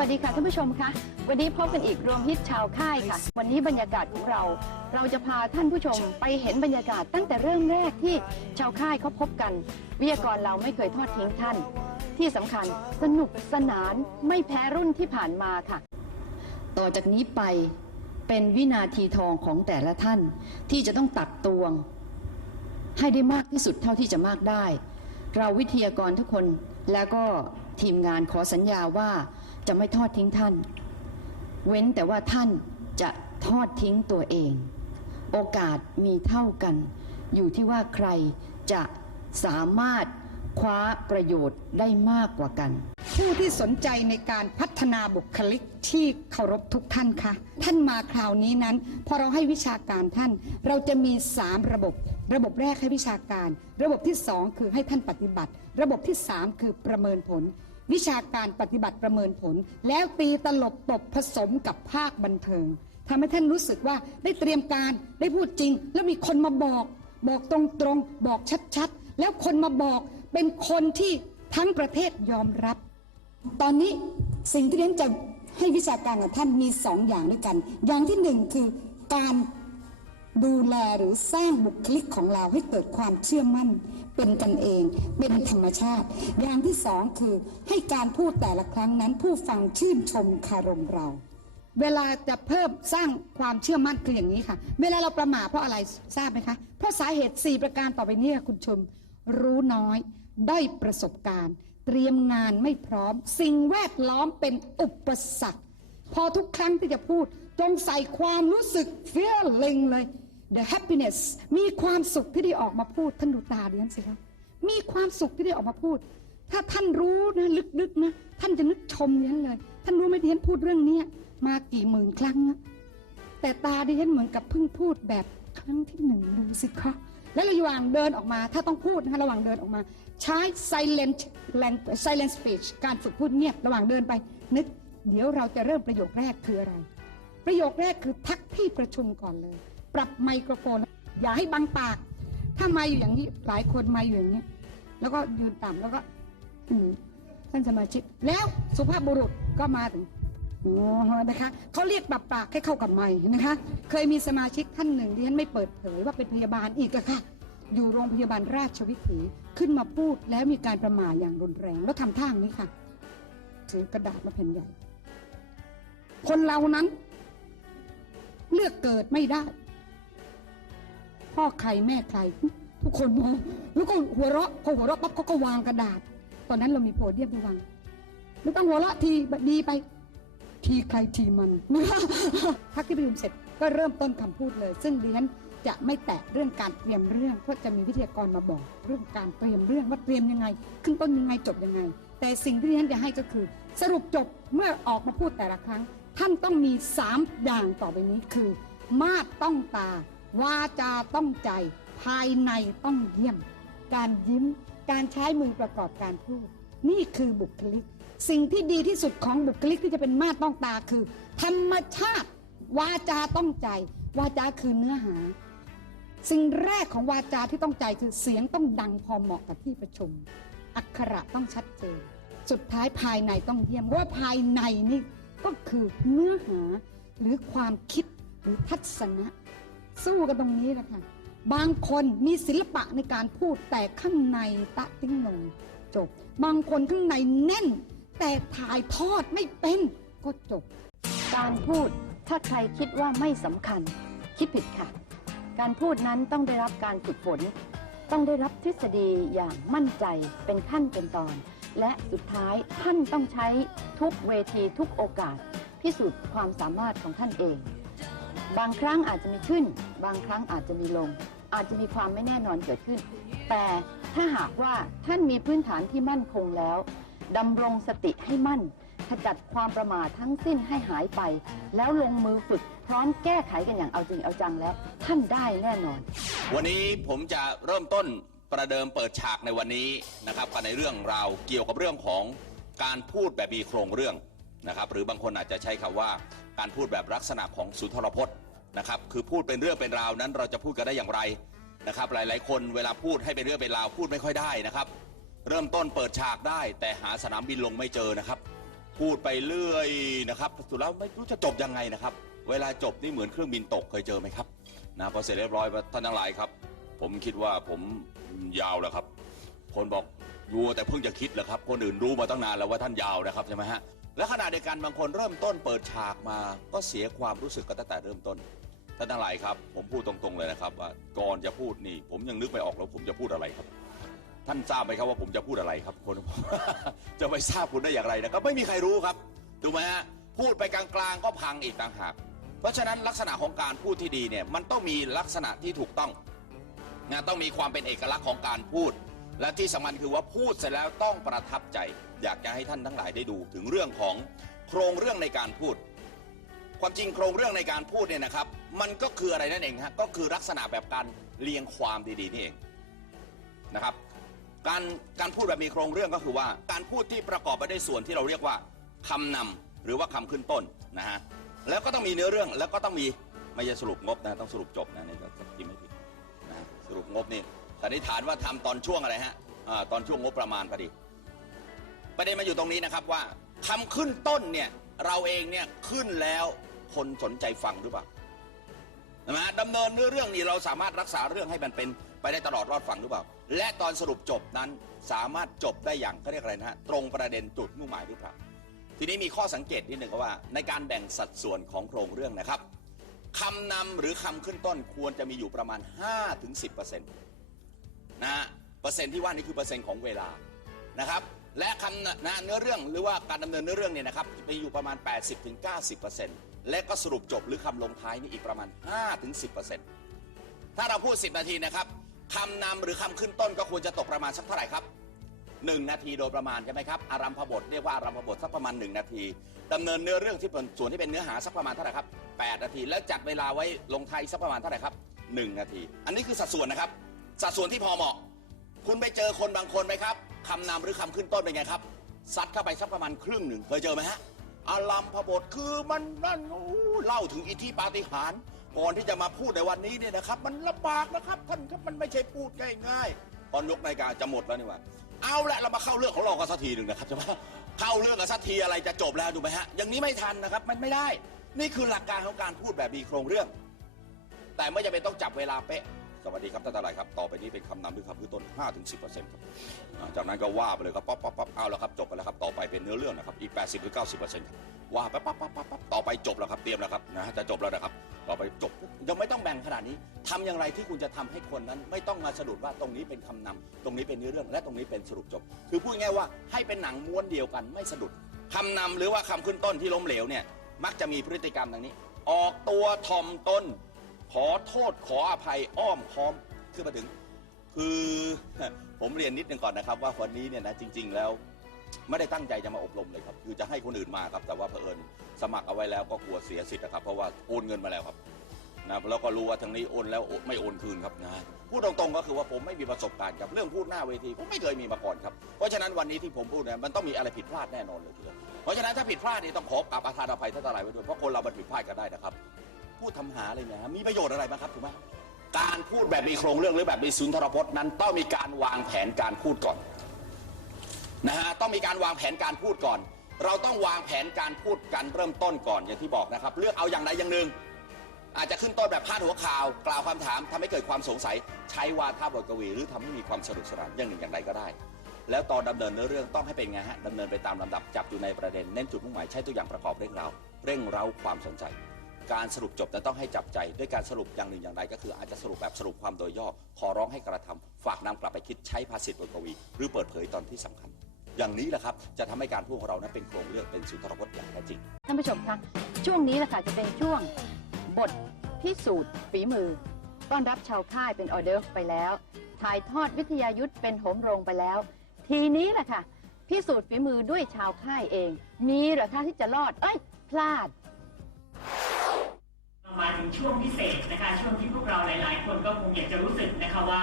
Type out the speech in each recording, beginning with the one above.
วัสดีค่ะท่านผู้ชมคะวันนี้พบกันอีกรวมฮิตชาวค่ายค่ะ วันนี้บรรยากาศของเรา เราจะพาท่านผู้ชมไปเห็นบรรยากาศตั้งแต่เริ่มแรกที่ชาวค่ายเขาพบกัน วิทยากรเราไม่เคยทอดทิ้งท่าน ที่สำคัญสนุกสนานไม่แพ้รุ่นที่ผ่านมาค่ะ ต่อจากนี้ไปเป็นวินาทีทองของแต่ละท่านที่จะต้องตักตวง ให้ได้มากที่สุดเท่าที่จะมากได้ เราวิทยากรทุกคนแล้วก็ทีมงานขอสัญญาว่า จะไม่ทอดทิ้งท่าน เว้นแต่ว่าท่านจะทอดทิ้งตัวเอง โอกาสมีเท่ากัน อยู่ที่ว่าใครจะสามารถคว้าประโยชน์ได้มากกว่ากัน ผู้ที่สนใจในการพัฒนาบุคลิกที่เคารพทุกท่านคะท่านมาคราวนี้นั้น พอเราให้วิชาการท่าน เราจะมี 3 ระบบ ระบบแรกให้วิชาการ ระบบที่ 2 คือให้ท่านปฏิบัติ ระบบที่ 3 คือประเมินผล วิชาการปฏิบัติประเมินผล แล้วตีตลบตบผสมกับภาคบันเทิงทำให้ท่านรู้สึกว่าได้เตรียมการได้พูดจริง แล้วมีคนมาบอก บอกตรงๆ บอกชัดๆ แล้วคนมาบอกเป็นคนที่ทั้งประเทศยอมรับ ตอนนี้สิ่งที่เรียนจะให้วิชาการกับท่านมีสองอย่างด้วยกัน อย่างที่หนึ่งคือการ ดูแลหรือสร้างบุคลิกของเราให้เกิดความเชื่อมั่น เป็นกันเอง เป็นธรรมชาติ อย่างที่สองคือให้การพูดแต่ละครั้งนั้นผู้ฟังชื่นชมคารมเรา เวลาจะเพิ่มสร้างความเชื่อมั่นคืออย่างนี้ค่ะ เวลาเราประมาทเพราะอะไรทราบไหมคะ เพราะสาเหตุ 4 ประการต่อไปนี้ค่ะคุณชม รู้น้อยได้ประสบการณ์ เตรียมงานไม่พร้อม สิ่งแวดล้อมเป็นอุปสรรคพอทุกครั้งที่จะพูดจงใส่ความรู้สึก feeling เลย the happiness มีความสุขที่ได้ออกมาพูด ท่านดูตาดิฉันสิคะมีความสุขที่ได้ออกมาพูด ถ้าท่านรู้นะลึกๆนะท่านจะนึกชมดิฉันเลย ท่านรู้ไหมดิฉันพูดเรื่องเนี้มากี่หมื่นครั้งนะแต่ตาดิฉันเหมือนกับเพิ่งพูดแบบครั้งที่หนึ่งดูสิคะแล้วระหว่างเดินออกมาถ้าต้องพูดนะคะระหว่างเดินออกมา ใช้ silent language silent speech การฝึกพูดเงียบระหว่างเดินไป นึก เดี๋ยวเราจะเริ่มประโยคแรกคืออะไร ประโยคแรกคือทักที่ประชุมก่อนเลย ปรับไมโครโฟน อย่าให้บังปาก ถ้าไมาอยู่อย่างนี้หลายคนไมาอยู่อย่างนี้ แล้วก็ยืนต่ำแล้วก็ท่านสมาชิก แล้วสุภาพบุรุษก็มาถึงอ๋อนะคะเขาเรียกปรับปากให้เข้ากับไม้นะคะ เคยมีสมาชิกท่านหนึ่งที่ฉันไม่เปิดเผยว่าเป็นพยาบาลอีกอะค่ะ อยู่โรงพยาบาลราชวิถีขึ้นมาพูดแล้วมีการประมาทอย่างรุนแรง แล้วทำท่าอย่างนี้ค่ะถือกระดาษมาแผ่นใหญ่ คนเรานั้น เลือกเกิดไม่ได้ พ่อใครแม่ใคร ทุกคนมองแล้วก็หัวเราะพอหัวเราะปั๊บเขาก็วางกระดาษ ตอนนั้นเรามีโพเดียมที่วางไม่ต้องหัวเราะทีดีไป ทีใครทีมันพักที่ประชุมเสร็จก็เริ่มต้นคำพูดเลย ซึ่งดิฉันจะไม่แตะเรื่องการเตรียมเรื่องเพราะจะมีวิทยากรมาบอก เรื่องการเตรียมเรื่องว่าเตรียมยังไง ขึ้นต้นยังไงจบยังไง แต่สิ่งที่ดิฉันจะให้ก็คือ สรุปจบเมื่อออกมาพูดแต่ละครั้ง ท่านต้องมีสามอย่างต่อไปนี้คือ มาดต้องตา วาจาต้องใจ ภายในต้องเยี่ยม การยิ้ม การใช้มือประกอบการพูด นี่คือบุคลิก สิ่งที่ดีที่สุดของบุคลิกที่จะเป็นมาต้องตาคือ ธรรมชาติ วาจาต้องใจ วาจาคือเนื้อหา สิ่งแรกของวาจาที่ต้องใจคือเสียงต้องดังพอเหมาะกับที่ประชุม อักขระต้องชัดเจน สุดท้ายภายในต้องเยี่ยมว่าภายในนี่ก็คือเนื้อหาหรือความคิดหรือทัศนะ สู้กันตรงนี้แหละค่ะ บางคนมีศิลปะในการพูดแต่ข้างในตะติ้งหนงจบ บางคนข้างในแน่น แต่ถ่ายทอดไม่เป็นก็จบ การพูดถ้าใครคิดว่าไม่สำคัญ คิดผิดค่ะ การพูดนั้นต้องได้รับการฝึกฝน ต้องได้รับทฤษฎีอย่างมั่นใจเป็นขั้นเป็นตอน และสุดท้ายท่านต้องใช้ทุกเวทีทุกโอกาส พิสูจน์ความสามารถของท่านเอง บางครั้งอาจจะมีขึ้น บางครั้งอาจจะมีลง อาจจะมีความไม่แน่นอนเกิดขึ้น แต่ถ้าหากว่าท่านมีพื้นฐานที่มั่นคงแล้วดำรงสติให้มั่นขจัดความประมาททั้งสิ้นให้หายไป แล้วลงมือฝึกพร้อมแก้ไขกันอย่างเอาจริงเอาจังแล้ว ท่านได้แน่นอน วันนี้ผมจะเริ่มต้นประเดิมเปิดฉากในวันนี้นะครับกันในเรื่องราวเกี่ยวกับเรื่องของการพูดแบบมีโครงเรื่องนะครับ หรือบางคนอาจจะใช้คำว่า การพูดแบบลักษณะของสุนทรพจน์นะครับคือพูดเป็นเรื่องเป็นราวนั้นเราจะพูดกันได้อย่างไรนะครับหลาย ๆ คนเวลาพูดให้เป็นเรื่องเป็นราวพูดไม่ค่อยได้นะครับ เริ่มต้นเปิดฉากได้ แต่หาสนามบินลงไม่เจอนะครับ พูดไปเรื่อยนะครับสุดแล้วไม่รู้จะจบยังไงนะครับ เวลาจบนี่เหมือนเครื่องบินตกเคยเจอไหมครับนะพอเสร็จเรียบร้อยท่านทั้งหลายครับ ผมคิดว่าผมยาวแล้วครับ คนบอกยัวแต่เพิ่งจะคิดเหรอครับ คนอื่นรู้มาตั้งนานแล้วว่าท่านยาวนะครับใช่ไหมฮะ และขณะเดียวกันบางคนเริ่มต้นเปิดฉากมา ก็เสียความรู้สึกกันตั้งแต่เริ่มต้นท่านทั้งหลายครับ ผมพูดตรงๆเลยนะครับว่าก่อนจะพูดนี่ ผมยังนึกไม่ออกแล้วผมจะพูดอะไรครับ ท่านทราบไหมครับว่าผมจะพูดอะไรครับคน จะไปทราบคุณได้อย่างไรนะครับ ไม่มีใครรู้ครับถูกไหมฮะพูดไปกลางๆก็พังอีกต่างหาก เพราะฉะนั้นลักษณะของการพูดที่ดีเนี่ยมันต้องมีลักษณะที่ถูกต้องนะต้องมีความเป็นเอกลักษณ์ของการพูด และที่สำคัญคือว่าพูดเสร็จแล้วต้องประทับใจ อยากจะให้ท่านทั้งหลายได้ดูถึงเรื่องของโครงเรื่องในการพูด ความจริงโครงเรื่องในการพูดเนี่ยนะครับ มันก็คืออะไรนั่นเองฮะก็คือลักษณะแบบการเรียงความดีๆนี่เองนะครับ การการพูดแบบมีโครงเรื่องก็คือว่า การพูดที่ประกอบไปด้วยส่วนที่เราเรียกว่าคำนำหรือว่าคำขึ้นต้นนะฮะแล้วก็ต้องมีเนื้อเรื่องแล้วก็ต้องมีไม่ใช่สรุปงบนะต้องสรุปจบนะนี่ก็จริงไม่ผิดนะสรุปงบนี่สันนิษฐานว่าทำตอนช่วงอะไรฮะอ่าตอนช่วงงบประมาณพอดี ประเด็นมาอยู่ตรงนี้นะครับว่าคำขึ้นต้นเนี่ยเราเองเนี่ยขึ้นแล้วคนสนใจฟังหรือเปล่านะฮะดำเนินเนื้อเรื่องนี้เราสามารถรักษาเรื่องให้มันเป็นไปได้ตลอดรอดฟังหรือเปล่า และตอนสรุปจบนั้นสามารถจบได้อย่างเขาเรียกอะไรนะฮะตรงประเด็นจุดมุ่งหมายหรือเปล่า ทีนี้มีข้อสังเกตนิดหนึ่งว่า ในการแบ่งสัดส่วนของโครงเรื่องนะครับคำนำหรือคำขึ้นต้นควรจะมีอยู่ประมาณ 5-10%นะฮะเปอร์เซ็นต์ที่ว่านี่คือเปอร์เซ็นต์ของเวลานะครับ และคำนะเนื้อเรื่องหรือว่าการดำเนินเนื้อเรื่องเนี่ยนะครับมีอยู่ประมาณ 80-90%และก็สรุปจบหรือคำลงท้ายนี่อีกประมาณ 5-10%ถ้าเราพูด 10 นาทีนะครับคำนำหรือคำขึ้นต้นก็ควรจะตกประมาณสักเท่าไหร่ครับ 1 นาทีโดยประมาณใช่ไหมครับอารัมพบทเรียกว่าอารัมพบทสักประมาณ 1 นาทีดำเนินเนื้อเรื่องที่เป็นส่วนที่เป็นเนื้อหาสักประมาณเท่าไหร่ครับ 8 นาที แล้วจัดเวลาไว้ลงท้ายสักประมาณเท่าไหร่ครับ 1 นาที อันนี้คือสัดส่วนนะครับ สัดส่วนที่พอเหมาะ คุณไปเจอคนบางคนไหมครับ คำนำหรือคำขึ้นต้นเป็นไงครับซัดเข้าไปสักประมาณครึ่งหนึ่งเคยเจอไหมฮะอารัมพบทคือมันนั่นโอ้เล่าถึงอิทธิปาฏิหาริย์ก่อนที่จะมาพูดในวันนี้เนี่ยนะครับ มันลำบากนะครับ ท่านครับมันไม่ใช่พูดง่ายๆตอนยกนาฬิกาจะหมดแล้วนี่ว่าเอาละเรามาเข้าเรื่องของเรากันสักทีหนึ่งนะครับใช่ไหมเข้าเรื่องกันสักทีอะไรจะจบแล้วดูไหมฮะอย่างนี้ไม่ทันนะครับมันไม่ได้ นี่คือหลักการของการพูดแบบมีโครงเรื่อง แต่ไม่จำเป็นต้องจับเวลาเป๊ะ สวัสดีครับท่านทั้งหลายครับต่อไปนี้เป็นคำนำหรือคำพื้นต้น5ถึง10ครับอ่าจากนั้นก็ว่าไปเลยครับป๊อปป๊อปป๊อปเอาแล้วครับจบไปแล้วครับต่อไปเป็นเนื้อเรื่องนะครับอีก 80หรือ90ครับว่าไปป๊อปป๊อปป๊อปป๊อปต่อไปจบแล้วครับเตรียมแล้วครับนะจะจบแล้วนะครับต่อไปจบยังไม่ต้องแบ่งขนาดนี้ทำอย่างไรที่คุณจะทำให้คนนั้น ไม่ต้องมาสะดุดว่าตรงนี้เป็นคำนำตรงนี้เป็นเนื้อเรื่องและตรงนี้เป็นสรุปจบ คือพูดง่ายๆว่าให้เป็นหนังม้วนเดียวกันไม่สะดุดคำนำหรือว่าคำขึ้นต้นที่ล้มเหลวเนี่ยมักจะมีพฤติกรรมดังนี้ ออกตัวถ่อมตน ขอโทษขออภัยอ้อมค้อมขึ้นมาถึง คือผมเรียนนิดนึงก่อนนะครับ ว่าวันนี้เนี่ยนะจริง ๆ แล้ว ไม่ได้ตั้งใจจะมาอบรมเลยครับ คือจะให้คนอื่นมาครับ แต่ว่าเผอิญสมัครเอาไว้แล้วก็กลัวเสียสิทธิ์นะครับ เพราะว่าโอนเงินมาแล้วครับนะแล้วก็รู้ว่าทางนี้โอนแล้วไม่โอนคืนครับนะพูดตรงๆก็คือว่าผมไม่มีประสบการณ์กับเรื่องพูดหน้าเวทีผมไม่เคยมีมาก่อนครับเพราะฉะนั้นวันนี้ที่ผมพูดเนี่ยมันต้องมีอะไรผิดพลาดแน่นอนเลยทีเดียวเพราะฉะนั้นถ้าผิดพลาดนี่ต้องขอกราบอาทานอภัยท่านทั้งหลายไว้ด้วยเพราะคนเรามันผิดพลาดกันได้นะครับ พูดทำหาอะไรเนี่ยฮะมีประโยชน์อะไรบ้างครับถูกไหมการพูดแบบมีโครงเรื่องหรือแบบมีสุนทรพจน์นั้นต้องมีการวางแผนการพูดก่อนนะฮะต้องมีการวางแผนการพูดก่อน เราต้องวางแผนการพูดกันเริ่มต้นก่อนอย่างที่บอกนะครับ เลือกเอาอย่างใดอย่างหนึ่ง อาจจะขึ้นต้นแบบพาดหัวข่าว กล่าวคำถามทำให้เกิดความสงสัย ใช้วาทบทกวีหรือทำให้มีความสนุกสนานอย่างหนึ่งอย่างใดก็ได้ แล้วตอนดำเนินเนื้อเรื่องต้องให้เป็นไงฮะดำเนินไปตามลำดับจับอยู่ในประเด็นเน้นจุดมุ่งหมายใช้ตัวอย่างประกอบเร่งเร้าเร่งเร้าความสนใจ การสรุปจบจะต้องให้จับใจ ด้วยการสรุปอย่างหนึ่งอย่างใดก็คืออาจจะสรุปแบบสรุปความโดยย่อ ขอร้องให้กระทำฝากนำกลับไปคิดใช้ภาษิตบทกวี หรือเปิดเผยตอนที่สำคัญ อย่างนี้แหละครับ จะทำให้การพูดของเรานั้นเป็นโครงเรื่องเป็นสุนทรพจน์อย่างแท้จริงท่านผู้ชมคะช่วงนี้แหละค่ะจะเป็นช่วงบทพิสูจน์ฝีมือ ต้อนรับชาวค่ายเป็นออเดอร์ไปแล้ว ถ่ายทอดวิทยายุทธเป็นโหมโรงไปแล้ว ทีนี้แหละค่ะพิสูจน์ฝีมือด้วยชาวค่ายเอง มีเหรอคะที่จะรอดเอ้ยพลาด ถึงช่วงพิเศษนะคะช่วงที่พวกเราหลาย ๆ คนก็คงอยากจะรู้สึกนะคะว่า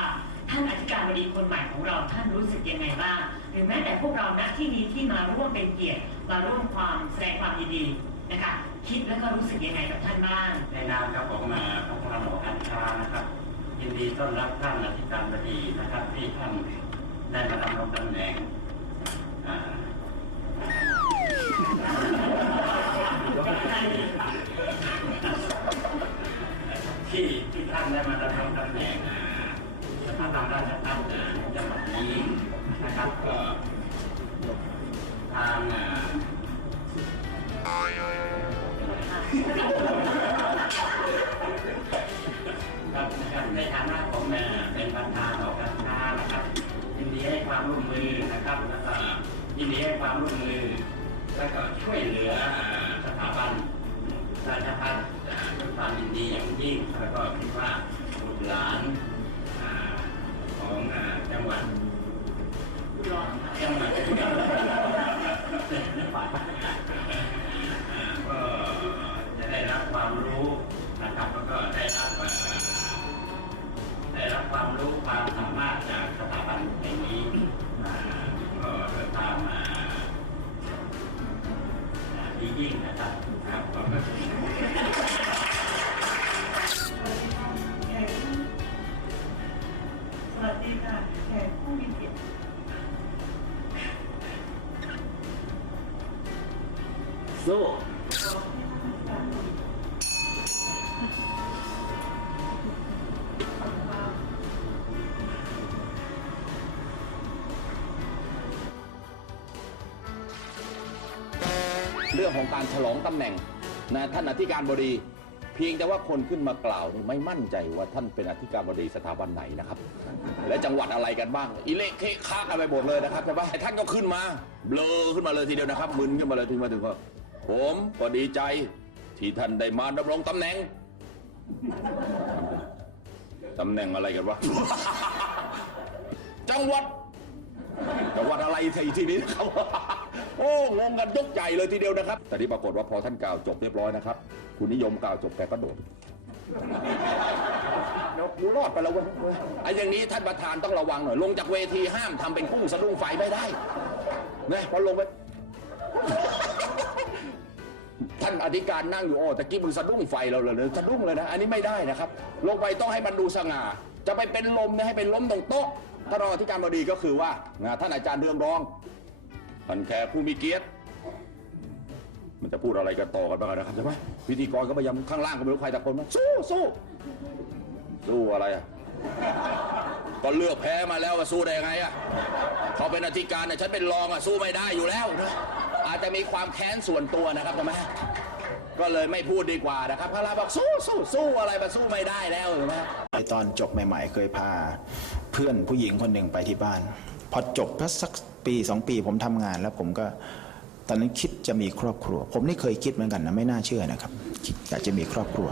ท่านอธิการบดีคนใหม่ของเราท่านรู้สึกยังไงบ้างหรือแม้แต่พวกเราณที่นี้ที่มาร่วมเป็นเกียรติมาร่วมความแสดงความยินดีนะคะคิดแล้วก็รู้สึกยังไงกับท่านบ้างในนามกับผมมาพระพรหมอัญชานะครับยินดีต้อนรับท่านอธิการบดีนะครับที่ท่านได้มาดำรงตำแหน่ง ให้ความร่วมมือและก็ช่วยเหลือสถาบันราชพัฒน์ด้วยความยินดีอย่างยิ่งแล้วก็คิดว่าบุตรหลานของจังหวัดจังหวัด ยิ่งนะครับครับขอบคุณสวัสดีค่ะแขกผู้มีเกียรติสู้ เรื่องของการฉลองตำแหน่งนะท่านอธิการบดี เพียงแต่ว่าคนขึ้นมากล่าวนี่ไม่มั่นใจว่าท่านเป็นอธิการบดีสถาบันไหนนะครับ และจังหวัดอะไรกันบ้างอิเละเคะค้ากันไปหมดเลยนะครับใช่ปะท่านก็ขึ้นมาเบลอขึ้นมาเลยทีเดียวนะครับมึนขึ้นมาเลยถึงมาถึงว่าผมก็ดีใจที่ท่านได้มาดำรงตำแหน่งตำแหน่งอะไรกันวะ จังหวัด จังหวัดอะไรทีนี้นะครับ โอ้งงกันยกใหญ่เลยทีเดียวนะครับ แต่ที่ปรากฏว่าพอท่านกล่าวจบเรียบร้อยนะครับ คุณนิยมกล่าวจบแกก็โดดเดี๋ยวกูรอดไปแล้วเว้ยเว้ยไอ้อย่างนี้ท่านประธานต้องระวังหน่อย ลงจากเวทีห้ามทำเป็นกุ้งสะดุ้งไฟไม่ได้นะพอลงไปท่านอธิการนั่งอยู่โอ้ตะกี้มึงสะดุ้งไฟเราเลยสะดุ้งเลยนะ อันนี้ไม่ได้นะครับ ลงไปต้องให้มันดูสง่า จะไปเป็นลมเนี่ยให้เป็นล้มตรงโต๊ะท่านรองอธิการบดีก็คือว่านะท่านอาจารย์เรืองรอง ท่านแขกผู้มีเกียรติ มันจะพูดอะไรกันต่อกันบ้างนะครับใช่ไหมพิธีกรก็พยายามข้างล่างก็ไม่รู้ใครตะโกนมาสู้สู้สู้อะไรอะก็เลือกแพ้มาแล้วว่าสู้ได้ยังไงอะเขาเป็นอธิการเนี่ยฉันเป็นรองอะสู้ไม่ได้อยู่แล้วนะอาจจะมีความแค้นส่วนตัวนะครับใช่ไหมก็เลยไม่พูดดีกว่านะครับพระราบอกสู้สู้สู้อะไรมาสู้ไม่ได้แล้วใช่ไหมไอตอนจบใหม่ ๆ เคยพา เพื่อนผู้หญิงคนหนึ่งไปที่บ้าน พอจบสักปีสองปีผมทำงานแล้วผมก็ตอนนั้นคิดจะมีครอบครัว ผมนี่เคยคิดเหมือนกันนะไม่น่าเชื่อนะครับอยากจะมีครอบครัว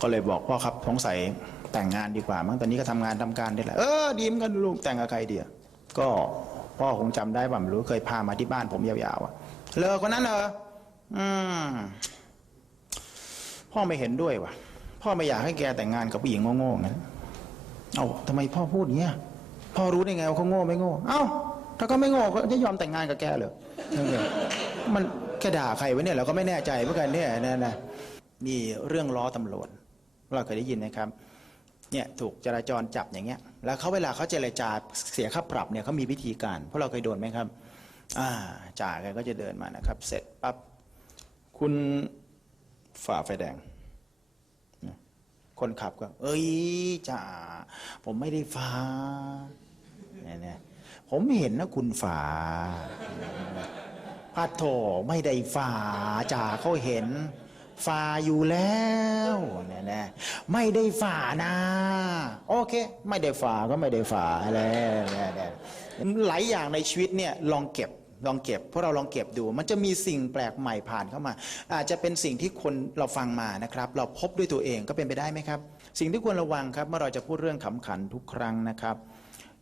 ก็เลยบอกพ่อครับสงสัยแต่งงานดีกว่ามั้งตอนนี้ก็ทำงานทำการได้แหละเออดีมกันลูกแต่งกับใครเดียก็พ่อคงจำได้ป่ะไม่รู้เคยพามาที่บ้านผมยาวๆอะเลอคนนั้นเหรออืมพ่อไม่เห็นด้วยว่ะ พ่อไม่อยากให้แกแต่งงานกับผู้หญิงโง่ๆงั้น เอ้าทำไมพ่อพูดอย่างเงี้ย พ่อรู้ได้ไงว่าเขาโง่ไม่โง่ เอ้า ถ้าเขาไม่โง่ก็จะยอมแต่งงานกับแกเหรอมันแกด่าใครวะเนี่ยเราก็ไม่แน่ใจเหมือนกันเนี่ยนะนะนี่เรื่องล้อตำรวจเราเคยได้ยินนะครับเนี่ยถูกจราจรจับอย่างเงี้ย แล้วเขาเวลาเขาเจรจาเสียค่าปรับเนี่ยเขามีวิธีการเพราะเราเคยโดนไหมครับ อ่าจ่าแกก็จะเดินมานะครับ เสร็จปั๊บคุณฝ่าไฟแดง คนขับก็ เอ้ยจ่าผมไม่ได้ฟ้า เนี่ยเนี่ยผมเห็นนะคุณฝ่าพัดโถไม่ได้ฝ่าจ่าเขาเห็นฝ่าอยู่แล้วเนี่ยนะไม่ได้ฝ่านะ โอเค ไม่ได้ฝ่าก็ไม่ได้ฝ่าแล้วเนี่ยเนี่ยหลายอย่างในชีวิตเนี่ยลองเก็บลองเก็บพวกเราลองเก็บดู มันจะมีสิ่งแปลกใหม่ผ่านเข้ามา อาจจะเป็นสิ่งที่คนเราฟังมานะครับ เราพบด้วยตัวเองก็เป็นไปได้ไหมครับ สิ่งที่ควรระวังครับเมื่อเราจะพูดเรื่องขำขันทุกครั้งนะครับ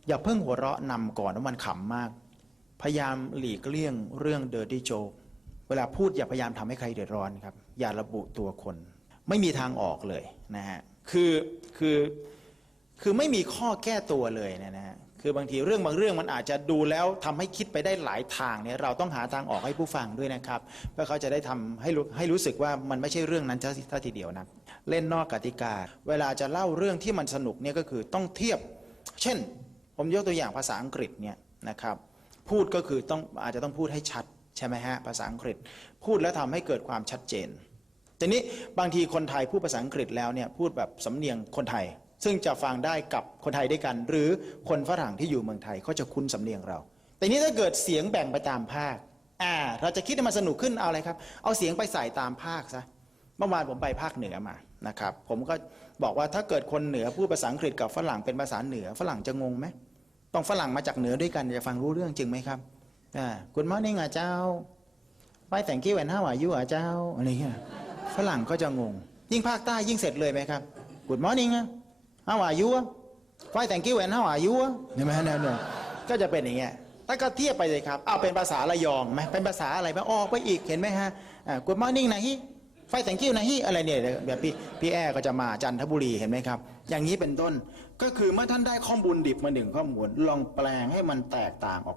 อย่าเพิ่งหัวเราะนำก่อนว่ามันขำมาก พยายามหลีกเลี่ยงเรื่องเดอร์ y ี o โจเวลาพูดอย่าพยายามทำให้ใครเดือดร้อนครับ อย่าระบุตัวคน ไม่มีทางออกเลยนะฮะคือคือคือไม่มีข้อแก้ตัวเลยนะฮะคือบางทีเรื่องบางเรื่องมันอาจจะดูแล้วทำให้คิดไปได้หลายทางเนี่ยเราต้องหาทางออกให้ผู้ฟังด้วยนะครับเพื่อเขาจะได้ทำให้รู้ให้รู้สึกว่ามันไม่ใช่เรื่องนั้นซะทีเดียวนะเล่นนอกกติกา เวลาจะเล่าเรื่องที่มันสนุกเนี่ยก็คือต้องเทียบ เช่น ผมยกตัวอย่างภาษาอังกฤษเนี่ยนะครับพูดก็คือต้องอาจจะต้องพูดให้ชัดใช่ไหมฮะภาษาอังกฤษ พูดแล้วทำให้เกิดความชัดเจนทีนี้บางทีคนไทยพูดภาษาอังกฤษแล้วเนี่ยพูดแบบสำเนียงคนไทย ซึ่งจะฟังได้กับคนไทยด้วยกัน หรือคนฝรั่งที่อยู่เมืองไทยเขาจะคุ้นสำเนียงเรา แต่นี้ถ้าเกิดเสียงแบ่งไปตามภาคอ่าเราจะคิดให้มันสนุกขึ้นเอาอะไรครับเอาเสียงไปใส่ตามภาคซะเมื่อวานผมไปภาคเหนือมานะครับผมก็บอกว่าถ้าเกิดคนเหนือพูดภาษาอังกฤษกับฝรั่งเป็นภาษาเหนือฝรั่งจะงงไหม ต้องฝรั่งมาจากเหนือด้วยกันจะฟังรู้เรื่องจริงไหมครับอ่าคุณมอนี่งอะเจ้าไปแต่งกี้แหวนห้าวายุอะเจ้าอะไรเงี้ยฝรั่งก็จะงง ยิ่งภาคใต้ยิ่งเสร็จเลยไหมครับ Good morning อะ How are you ไฟแต่งกี้แหวน How are you เห็นไหมเนี่ยเนี่ยก็จะเป็นอย่างเงี้ยถ้าก็เทียบไปเลยครับ เอาเป็นภาษาระยองไหมเป็นภาษาอะไรไหมออกไปอีกเห็นไหมฮะอ่า Good morning นะฮิ ไฟแสงกี้นะฮิอะไรเนี่ยแบบพี่พี่แอร์ก็จะมาจันทบุรีเห็นไหมครับ อย่างนี้เป็นต้นก็คือเมื่อท่านได้ข้อมูลดิบมาหนึ่งข้อมูลลองแปลงให้มันแตกต่างออก